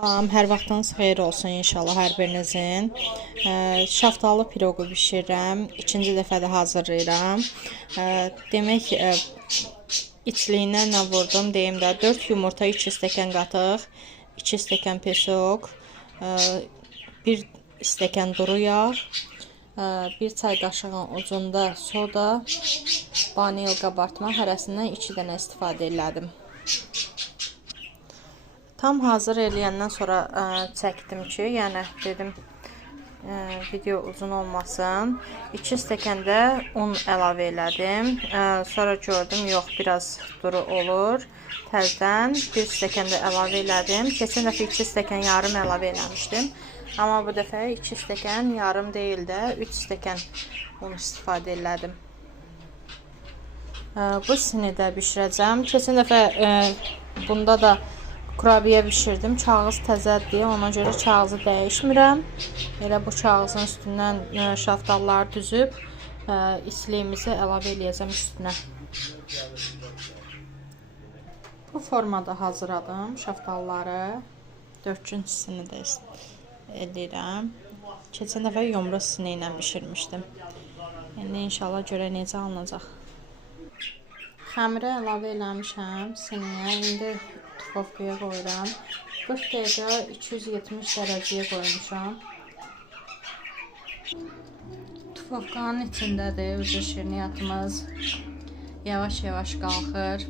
Salam, hər vaxtınız xeyir olsun inşallah hər birinizin. Şaftalı piroqu bişirirəm. İkinci dəfədə hazırlayıram. Demək, içliyinə nə vurdum deyim də 4 yumurta, 2 stəkan qatıq, 2 stəkan pesoq, 1 stəkan duru yağ, 1 çay qaşığının ucunda soda, vanil qabartma hərəsindən 2 dənə istifadə elədim. Tam hazır eləyəndən sonra çəkdim ki, yəni dedim video uzun olmasın. 2 stəkan da un əlavə elədim. Sonra gördüm, yox, biraz duru olur. Təzədən 1 stəkan da əlavə elədim. Keçən dəfə 2 stəkan yarım əlavə eləmişdim. Amma bu dəfə 2 stəkan yarım deyil də 3 stəkan un istifadə elədim. Bu sinidə bişirəcəm. Keçən dəfə bunda da kurabiyə bişirdim. Kağız təzədir, ona görə kağızı dəyişmirəm. Elə bu kağızın üstündən şaftalları düzüb isliyimizi əlavə eləyəcəm üstünə. Bu formada hazırladım şaftalları. 4-cü hissini də eləyirəm. Keçən dəfə yumru sini ilə bişirmişdim. İndi inşallah görə necə alınacaq. Xəmirə əlavə eləmişəm siniyə. İndi tufovkaya qoyuram. 40 dəqiqə 270 dərəcəyə qoymuşam. Tufovkanın içindədir özü şirniyyatımız. Yavaş-yavaş qalxır.